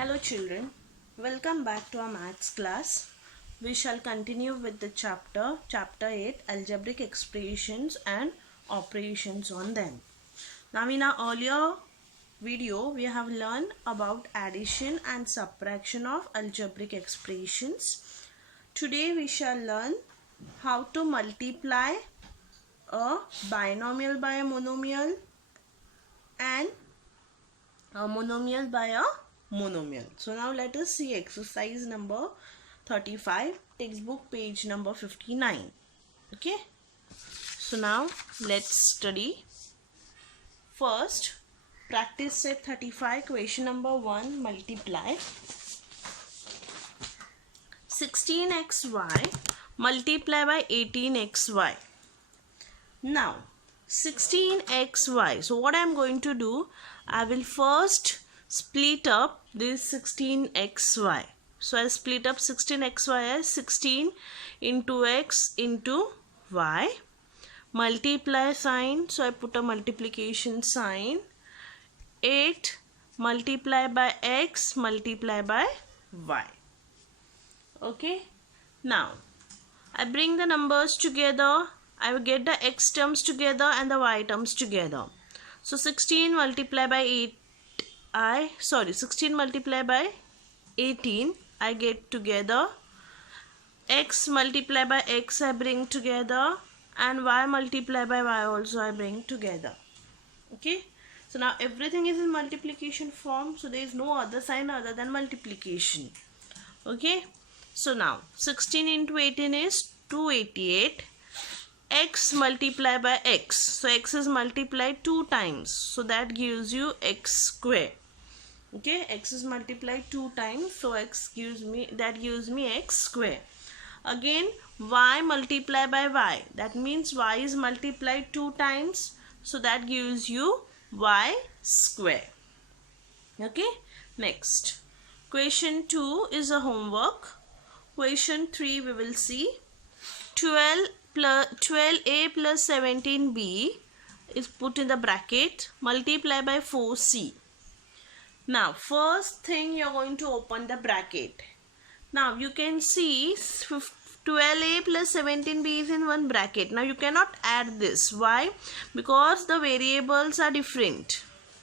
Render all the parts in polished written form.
Hello children, welcome back to our maths class. We shall continue with the chapter 8 algebraic expressions and operations on them. Now in our earlier video we have learned about addition and subtraction of algebraic expressions. Today we shall learn how to multiply a binomial by a monomial and a monomial by a monomial. So now let us see exercise number 35, textbook page number 59. Okay, so now let's study. First, practice set 35, question number 1, multiply 16xy multiply by 18xy. Now 16xy, so what I am going to do, I will first split up this 16xy. So I split up 16xy as 16 into x into y. Multiply sign, so I put a multiplication sign. 8 multiply by x multiply by y. Okay, now I bring the numbers together. I will get the x terms together and the y terms together. So 16 multiply by 16 multiply by 18 I get together. X multiply by x I bring together, and y multiply by y also I bring together. Okay, so now everything is in multiplication form, so there is no other sign other than multiplication. Okay, so now 16 into 18 is 288. X multiply by x, so x is multiplied 2 times, so that gives you x square. Okay, x is multiplied 2 times, so x gives me x square. Again y multiply by y, that means y is multiplied 2 times, so that gives you y square. Okay, next question 2 is a homework. Question 3 we will see. 12a plus 17b is put in the bracket, multiply by 4c. Now first thing you are going to open the bracket. Now you can see 12a plus 17b is in one bracket. Now you cannot add this. Why? Because the variables are different.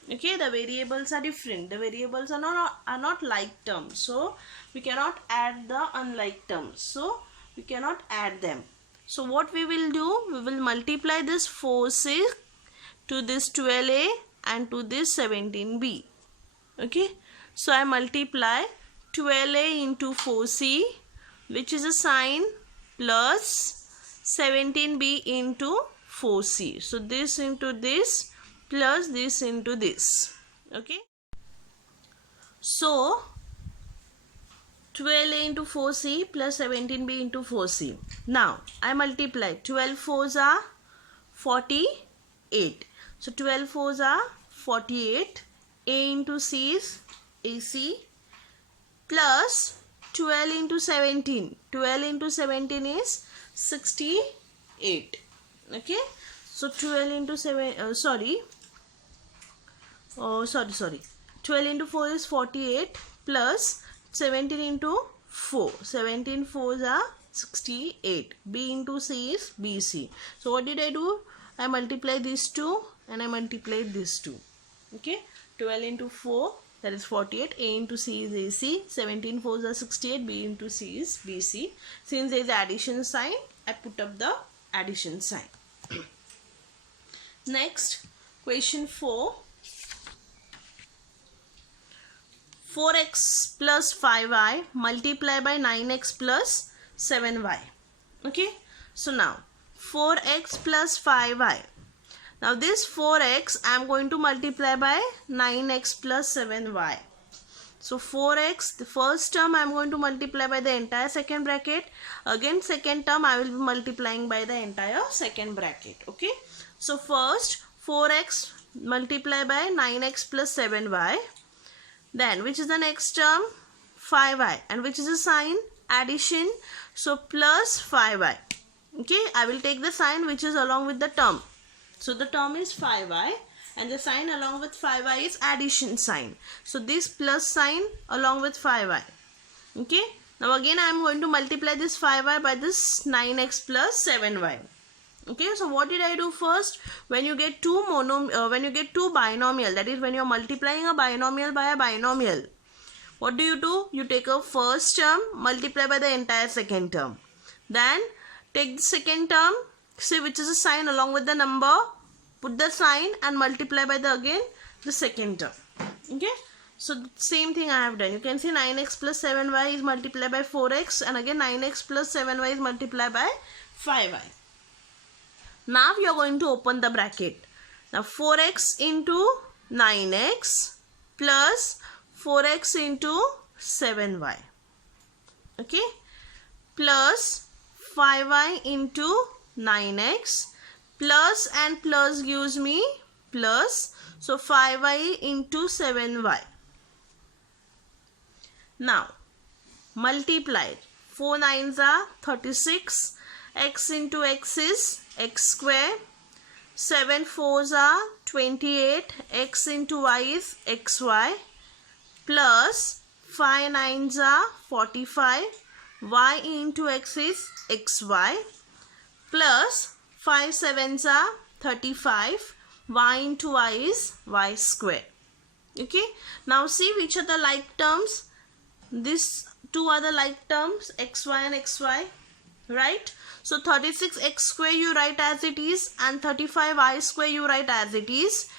Okay, the variables are different. The variables are not like terms, so we cannot add the unlike terms. So we cannot add them. So what we will do, we will multiply this 4c to this 12a and to this 17b. Okay, so I multiply 12a into 4c, which is a sign, plus 17b into 4c. So this into this plus this into this. Okay, so 12a into 4c plus 17b into 4c. Now I multiply 12 4s are 48. So 12 4s are 48. A into c is ac plus 12 into 17. 12 into 17 is 68. Okay, so 12 into 12 into 4 is 48 plus 17 into 4. 17 4s are 68. B into C is BC. So what did I do? I multiply these two and I multiplied these two. Okay, 12 into 4, that is 48. A into C is AC. 17 4s are 68. B into C is BC. Since there is addition sign, I put up the addition sign. Next, question 4. 4x plus 5y multiply by 9x plus 7y. Okay, so now 4x plus 5y. Now this 4x I am going to multiply by 9x plus 7y. So 4x, the first term I am going to multiply by the entire second bracket. Again second term I will be multiplying by the entire second bracket. Okay, so first 4x multiply by 9x plus 7y. Then which is the next term? 5y, and which is a sign? Addition, so plus 5y. Okay, I will take the sign which is along with the term. So the term is 5y, and the sign along with 5y is addition sign. So this plus sign along with 5y. Okay, now again I am going to multiply this 5y by this 9x plus 7y. Okay, so what did I do first? When you get two binomial, that is when you are multiplying a binomial by a binomial, what do? You take a first term, multiply by the entire second term. Then take the second term, see which is a sign along with the number, put the sign and multiply by the second term. Okay, so the same thing I have done. You can see 9x plus 7y is multiplied by 4x, and again 9x plus 7y is multiplied by 5y. Now you are going to open the bracket. Now 4x into 9x plus 4x into 7y. Okay, plus 5y into 9x, plus and plus gives me plus, so 5y into 7y. Now multiply, 4 9s are 36, x into x is x square, 7 4s are 28, x into y is xy, plus 5 9s are 45, y into x is xy, plus 5 7s are 35, y into y is y square. Okay, now see which are the like terms. These two are the like terms, xy and xy, right? So 36x square you write as it is, and 35y square you write as it is.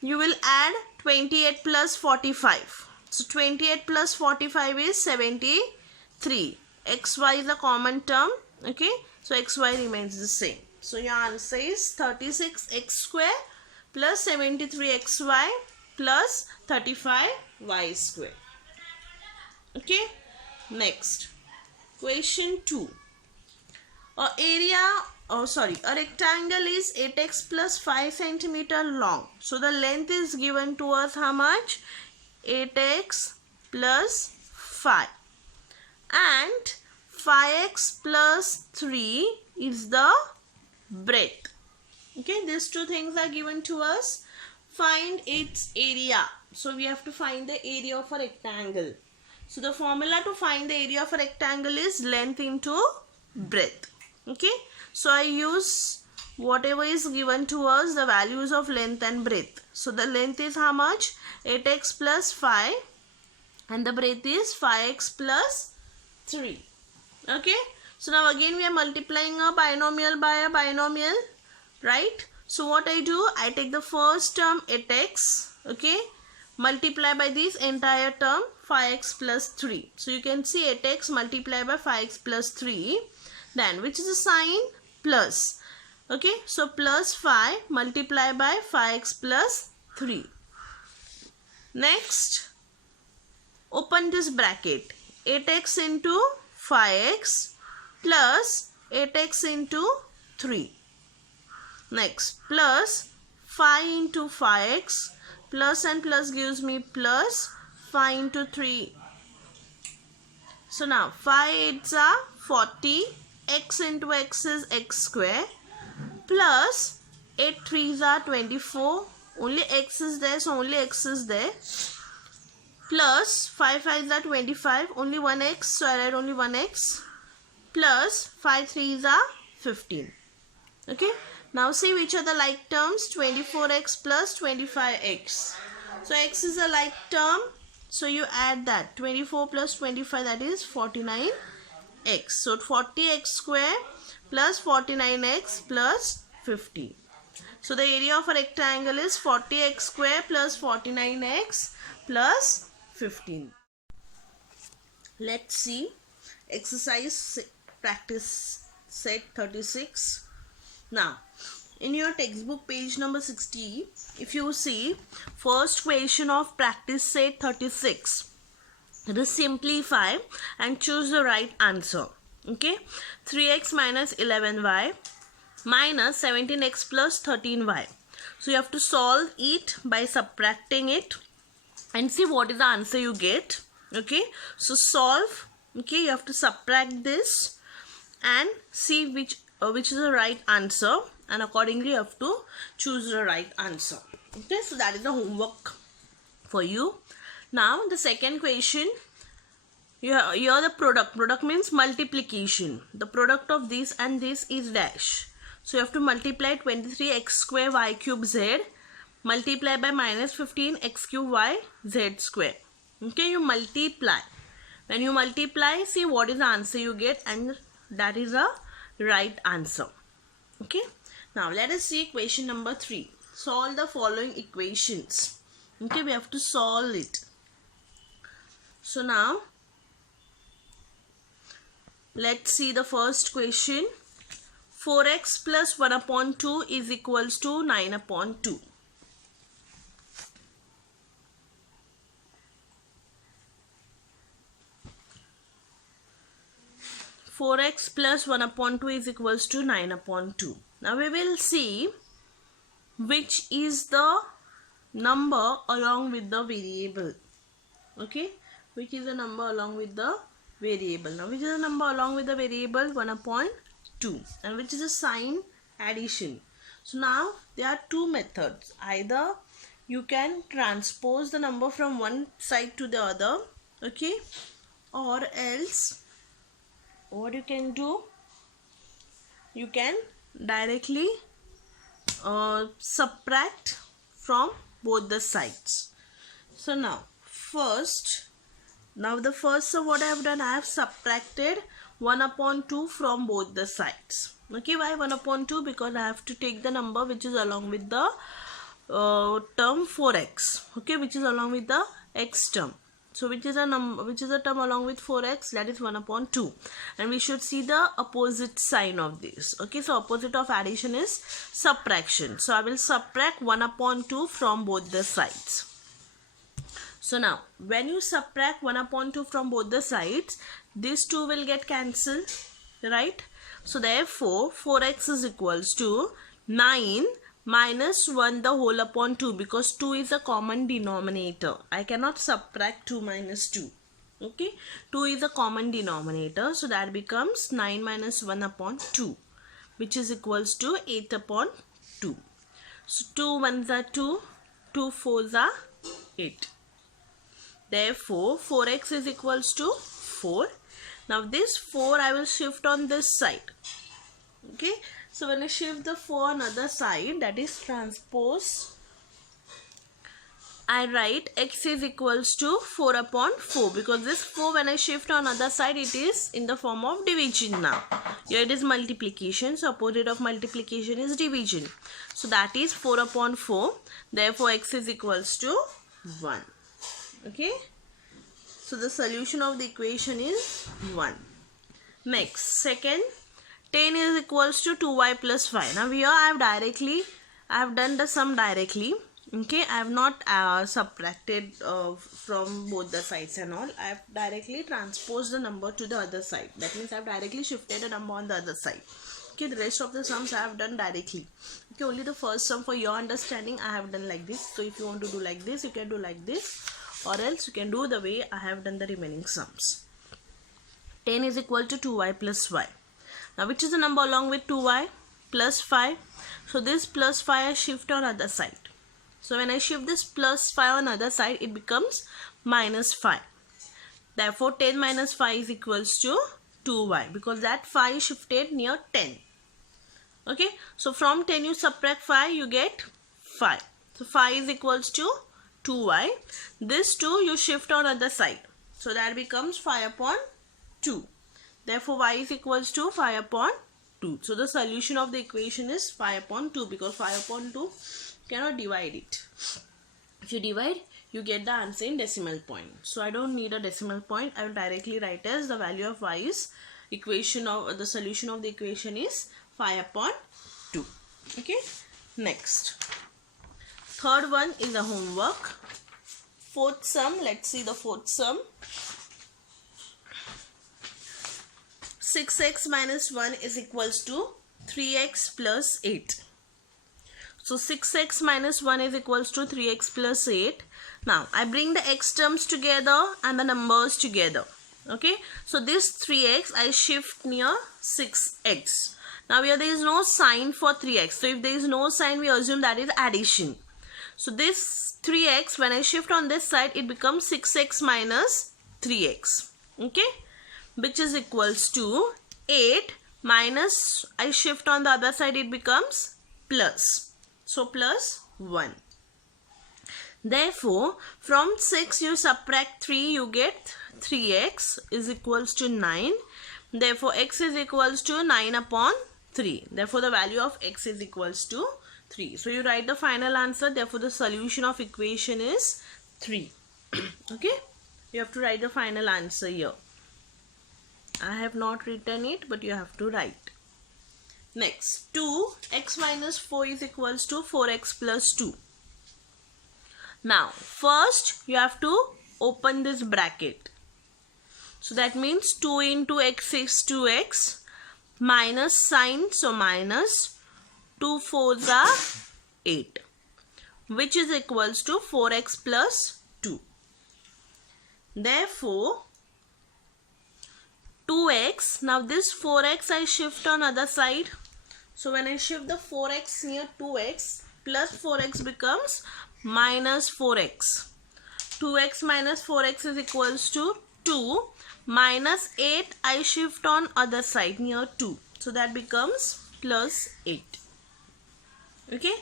You will add 28 plus 45. So 28 plus 45 is 73. xy is a common term. Okay, so xy remains the same. So your answer is 36x square plus 73xy plus 35y square. Okay, next question 2. A rectangle is 8x plus 5 centimeter long. So the length is given to us how much? 8x plus 5, and 5x plus 3 is the breadth. Okay, these two things are given to us. Find its area. So we have to find the area of a rectangle. So the formula to find the area of a rectangle is length into breadth. Okay, so I use whatever is given to us, the values of length and breadth. So the length is how much? 8x plus 5, and the breadth is 5x plus 3. Okay, so now again we are multiplying a binomial by a binomial, right? So what I do, I take the first term 8x, okay, multiply by this entire term 5x plus 3. So you can see 8x multiplied by 5x plus 3. Then which is a sign? Plus. Okay, so plus 5 multiplied by 5x plus 3. Next, open this bracket. 8x into 5x plus 8x into 3. Next, plus 5 into 5x, plus and plus gives me plus 5 into 3. So now 5 8s are 40, x into x is x square, plus 8 3s are 24, only x is there, so only x is there, plus 5 5s are 25, only 1x, so I write only 1x, plus 5 3s are 15. Okay, now see which are the like terms. 24x plus 25x. So x is a like term, so you add that. 24 plus 25, that is 49x. So 40x square plus 49x plus 50. So the area of a rectangle is 40x square plus 49x plus 15. Let's see exercise practice set 36. Now in your textbook page number 60, if you see first question of practice set 36, it is simplify and choose the right answer. Okay, 3x minus 11y minus 17x plus 13y. So you have to solve it by subtracting it and see what is the answer you get. Okay, so solve. Okay, you have to subtract this and see which is the right answer, and accordingly you have to choose the right answer. Okay, so that is the homework for you. Now the second question, here the product means multiplication. The product of this and this is dash. So you have to multiply 23x square y cube z multiply by minus 15 x cube y z square. Okay, you multiply. When you multiply, see what is the answer you get, and that is a right answer. Okay, now let us see question number 3. Solve the following equations. Okay, we have to solve it. So now let's see the first question. 4x plus 1 upon 2 is equals to 9 upon 2. Four x plus 1 upon 2 is equals to 9 upon 2. Now we will see which is the number along with the variable. Okay, which is the number along with the variable. Now which is the number along with the variable? 1 upon 2, and which is a sign addition. So now there are two methods. Either you can transpose the number from one side to the other, okay, or else what you can do, you can directly subtract from both the sides. So now the first, so what I have done, I have subtracted 1 upon 2 from both the sides. Okay, why 1 upon 2? Because I have to take the number which is along with the term 4x, okay, which is along with the x term. So which is a term along with 4x? That is 1 upon 2. And we should see the opposite sign of this. Okay, so opposite of addition is subtraction. So I will subtract 1 upon 2 from both the sides. So now when you subtract 1 upon 2 from both the sides, these two will get cancelled, right? So therefore 4x is equals to 9 minus 1 the whole upon 2, because 2 is a common denominator. I cannot subtract 2 minus 2. Okay, 2 is a common denominator, so that becomes 9 minus 1 upon 2, which is equals to 8 upon 2. So 2 1s are 2, 2 4s are 8. Therefore 4x is equals to 4. Now this 4 I will shift on this side. Okay, so when I shift the 4 on other side, that is transpose, I write x is equals to 4 upon 4, because this 4 when I shift on other side, it is in the form of division now. Here it is multiplication, so opposite of multiplication is division. So that is 4 upon 4. Therefore x is equals to 1. Okay, so the solution of the equation is 1. Next, second, 10 is equals to 2y plus 5. Now here I have done the sum directly. Okay, I have not subtracted from both the sides and all. I have directly transposed the number to the other side. That means I have directly shifted a number on the other side. Okay, the rest of the sums I have done directly. Okay, only the first sum for your understanding I have done like this. So if you want to do like this, you can do like this, or else you can do the way I have done the remaining sums. 10 is equal to 2y plus y. Now which is the number along with 2y? Plus 5. So this plus 5 I shift on other side. So when I shift this plus 5 on other side, it becomes minus 5. Therefore 10 minus 5 is equals to 2y, because that 5 shifted near 10. Okay, so from 10 you subtract 5, you get 5. So 5 is equals to 2y. This 2 you shift on other side. So that becomes 5 upon 2. Therefore y is equals to 5 upon 2. So the solution of the equation is 5 upon 2, because 5 upon 2 cannot divide it. If you divide, you get the answer in decimal point. So I don't need a decimal point. I will directly write as the value of y is equation of the solution of the equation is 5 upon 2. Okay. Next, third one is a homework. Fourth sum. Let's see the fourth sum. 6x minus 1 is equals to 3x plus 8. So 6x minus 1 is equals to 3x plus 8. Now I bring the x terms together and the numbers together. Okay, so this 3x I shift near 6x. Now here there is no sign for 3x. So if there is no sign, we assume that is addition. So this 3x, when I shift on this side, it becomes 6x minus 3x. Okay, which is equals to 8 minus, I shift on the other side, it becomes plus. So plus 1. Therefore, from 6 you subtract 3, you get 3x is equals to 9. Therefore, x is equals to 9 upon 3. Therefore, the value of x is equals to 3. So, you write the final answer. Therefore, the solution of equation is 3. Okay? You have to write the final answer here. I have not written it, but you have to write. Next, 2x minus 4 is equals to 4x plus 2. Now, first you have to open this bracket. So that means 2 into x is 2x minus sign, so minus 2 4s are 8, which is equals to 4x plus 2. Therefore, 2x, now this 4x I shift on other side. So when I shift the 4x near 2x, plus 4x becomes minus 4x. 2x minus 4x is equals to 2 minus 8 I shift on other side near 2. So that becomes plus 8. Okay.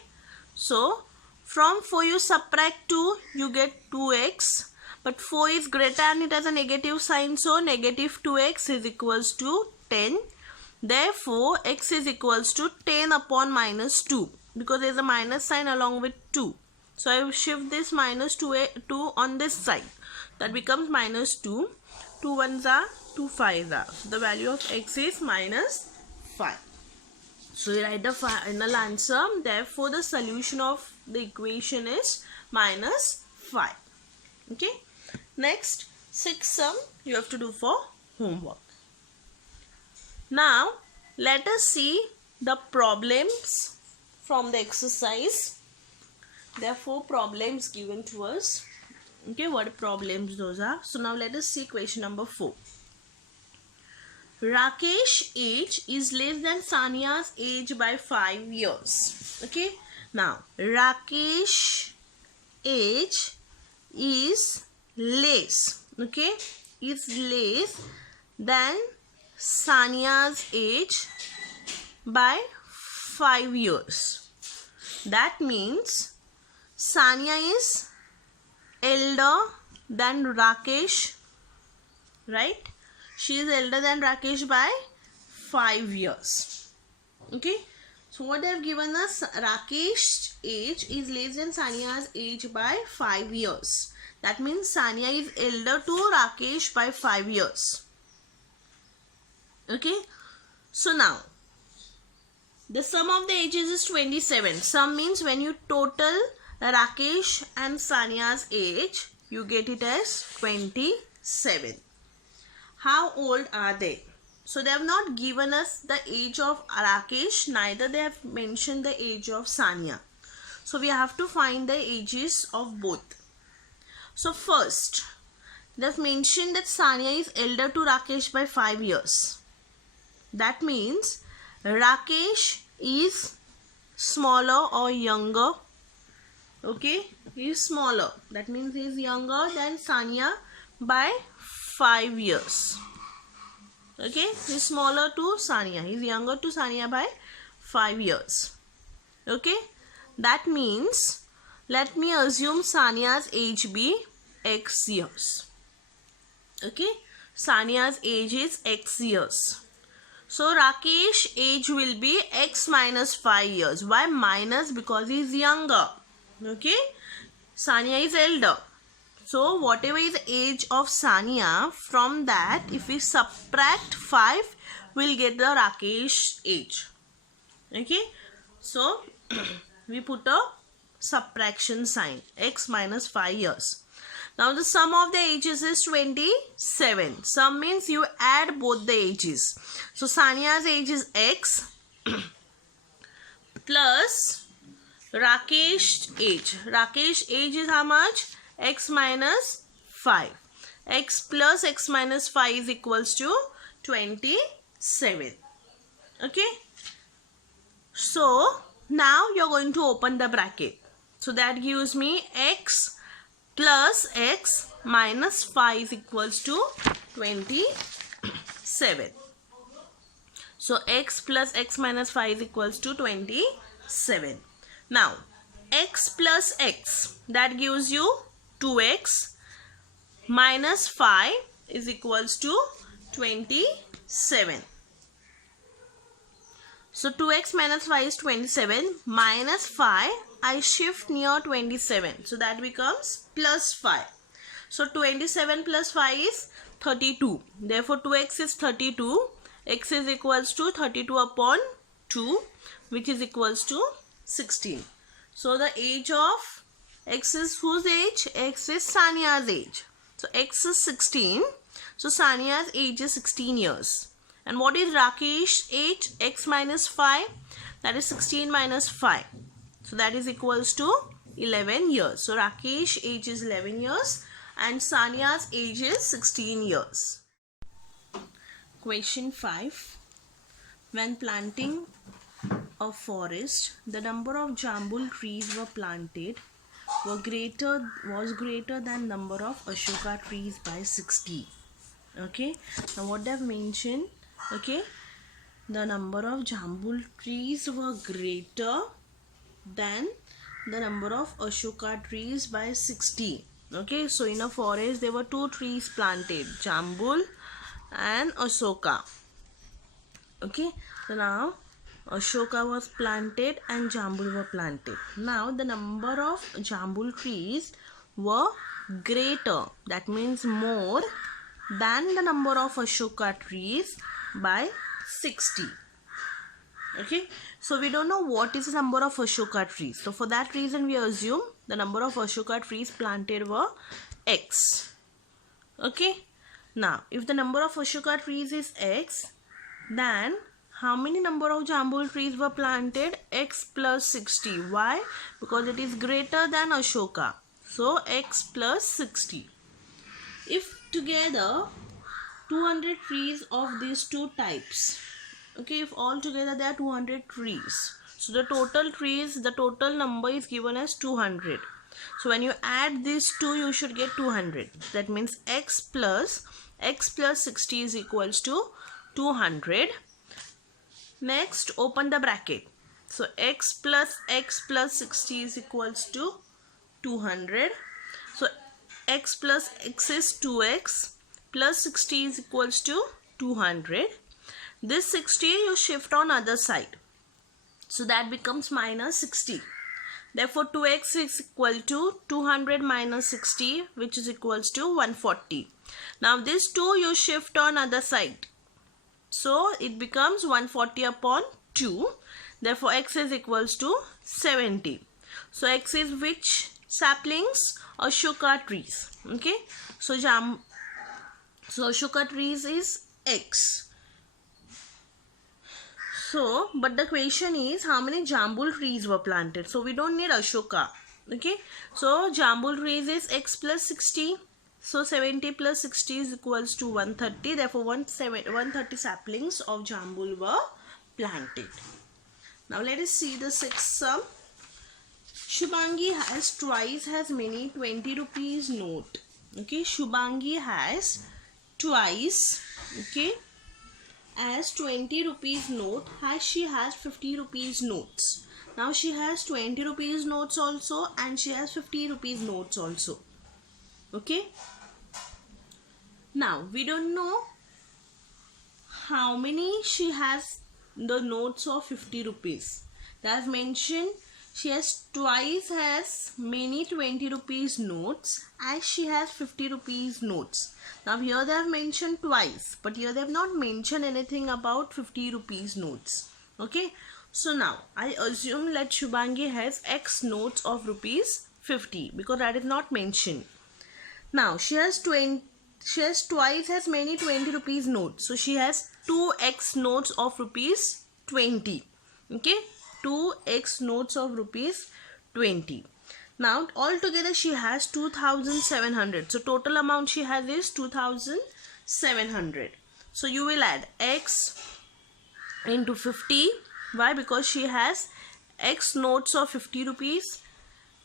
So from 4 you subtract 2, you get 2x. But 4 is greater and it has a negative sign. So negative 2x is equals to 10. Therefore x is equals to 10 upon minus 2. Because there is a minus sign along with 2. So I will shift this minus 2 on this side. That becomes minus 2. 2 1s are, 2 5s are. So the value of x is minus 5. So you write the final answer. Therefore the solution of the equation is minus 5. Okay. Next, 6th sum you have to do for homework. Now let us see the problems from the exercise. There are 4 problems given to us. Okay, what problems those are? So now let us see question number 4. Rakesh age is less than Sania's age by 5 years. Okay, now Rakesh age is less. Okay, is less than Sania's age by 5 years. That means Sania is elder than Rakesh, right? She is elder than Rakesh by 5 years. Okay. So what they have given us, Rakesh's age is less than Sania's age by 5 years. That means Sania is elder to Rakesh by 5 years. Okay. So now, the sum of the ages is 27. Sum means when you total Rakesh and Sania's age, you get it as 27. How old are they? So they have not given us the age of Rakesh, neither they have mentioned the age of Sania. So we have to find the ages of both. So first, they have mentioned that Sania is elder to Rakesh by 5 years. That means Rakesh is smaller or younger. Okay, he is smaller. That means he is younger than Sania by 5 years. Okay, he is smaller to Sania. He is younger to Sania by 5 years. Okay, that means let me assume Sania's age be x years. Okay, Sania's age is x years. So Rakesh's age will be x minus 5 years. Why minus? Because he is younger. Okay, Sania is elder. So whatever is the age of Sania, from that if we subtract 5, we'll get the Rakesh's age. Okay, so we put a subtraction sign, x minus 5 years. Now the sum of the ages is 27. Sum means you add both the ages. So Sania's age is x plus Rakesh's age. Rakesh's age is how much? X minus 5. X plus x minus 5 is equals to 27. Okay. So now you're going to open the bracket. So that gives me x plus x minus 5 is equals to 27. So x plus x minus 5 is equals to 27. Now x plus x, that gives you 2x minus 5 is equals to 27. So 2x minus 5 is 27, minus 5, I shift near 27. So that becomes plus 5. So 27 plus 5 is 32. Therefore 2x is 32. X is equals to 32 upon 2, which is equals to 16. So the age of x is whose age? X is Sania's age. So x is 16. So Sania's age is 16 years. And what is Rakesh's age? X minus 5. That is 16 minus 5. So that is equals to 11 years. So Rakesh's age is 11 years and Sania's age is 16 years. Question 5. When planting a forest, the number of jambul trees were planted was greater than number of Ashoka trees by 60. Okay. Now what they have mentioned, okay, the number of jambul trees were greater than the number of Ashoka trees by 60. Okay, so in a forest there were two trees planted, jambul and Ashoka. Okay, so now Ashoka was planted and jambul were planted. Now the number of jambul trees were greater, that means more than the number of Ashoka trees by 60. Okay, so we don't know what is the number of Ashoka trees. So for that reason we assume the number of Ashoka trees planted were x. Okay, now if the number of Ashoka trees is x, then how many number of jambul trees were planted? X plus 60. Why? Because it is greater than Ashoka. So x plus 60. If together 200 trees of these two types, okay, if all together there are 200 trees, so the total number is given as 200. So when you add these two, you should get 200. That means x plus 60 is equals to 200. Next, open the bracket. So x plus 60 is equals to 200. So x plus x is 2x plus 60 is equals to 200. This 60 you shift on other side. So that becomes minus 60. Therefore 2x is equal to 200 minus 60, which is equals to 140. Now this 2 you shift on other side. So it becomes 140 upon 2. Therefore x is equals to 70. So x is which saplings? Ashoka trees. Okay. So Ashoka trees is x. So, but the question is how many jambul trees were planted. So we don't need Ashoka. Okay. So jambul trees is x plus 60. So 70 plus 60 is equals to 130. Therefore 130 saplings of jambul were planted. Now let us see the sixth sum. Shubhangi has twice as many 20 rupees note. Okay, Shubhangi has twice, okay, as 20 rupees note as she has 50 rupees notes. Now she has 20 rupees notes also and she has 50 rupees notes also. Okay. Now we don't know how many she has the notes of 50 rupees. As mentioned, she has twice as many 20 rupees notes as she has 50 rupees notes. Now here they have mentioned twice, but here they have not mentioned anything about 50 rupees notes. Okay. So now I assume that Shubhangi has X notes of rupees 50 because that is not mentioned. Now she has twice as many 20 rupees notes. So she has 2x notes of rupees 20. Okay. 2x notes of rupees 20. Now altogether she has 2700. So total amount she has is 2700. So you will add x into 50 Why? Because she has X notes of 50 rupees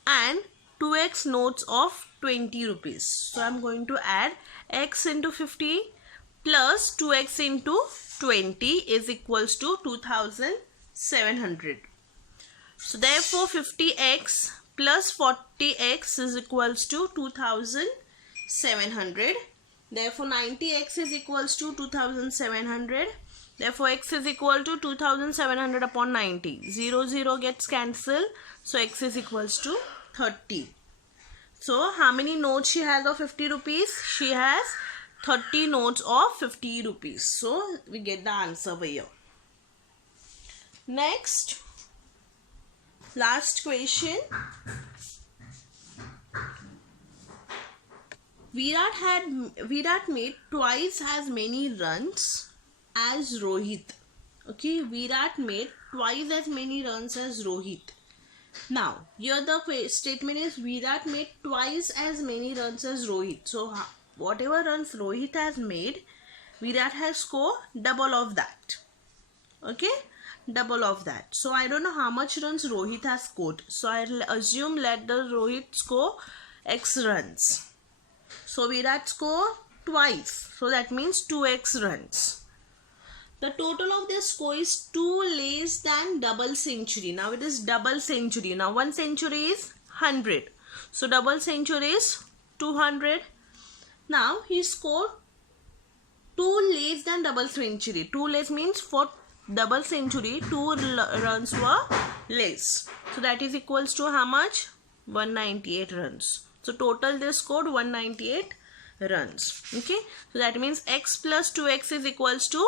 and 2X notes of 20 rupees. So I'm going to add X into 50 plus 2X into 20 is equals to 2700. So therefore 50X plus 40X is equals to 2700. Therefore 90X is equals to 2700. Therefore X is equal to 2700 upon 90. 0, 0 gets cancelled. So X is equals to 30. So how many notes she has of 50 rupees? She has 30 notes of 50 rupees. So we get the answer over here. Next, last question. Virat made twice as many runs as Rohit. Okay, Virat made twice as many runs as Rohit. Now, here the statement is Virat made twice as many runs as Rohit. So, whatever runs Rohit has made, Virat has scored double of that. Okay, double of that. So, I don't know how much runs Rohit has scored. So, I'll assume let the Rohit score X runs. So, Virat score twice. So, that means 2X runs. The total of their score is 2 less than double century. Now it is double century. Now 1 century is 100. So double century is 200. Now he scored 2 less than double century. 2 less means for double century 2 runs were less. So that is equals to how much? 198 runs. So total they scored 198 runs. Okay. So that means X plus 2X is equals to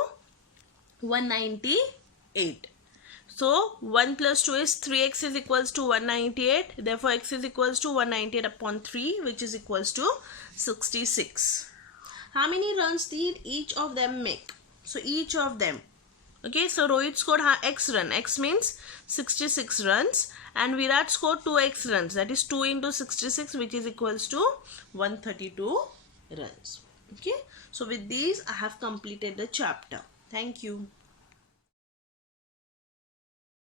198. So 1 plus 2 is 3X is equals to 198. Therefore X is equals to 198 upon 3, which is equals to 66. How many runs did each of them make? So each of them. Okay, so Rohit scored X run. X means 66 runs. And Virat scored 2X runs. That is 2 into 66, which is equals to 132 runs. Okay, so with these I have completed the chapter. Thank you.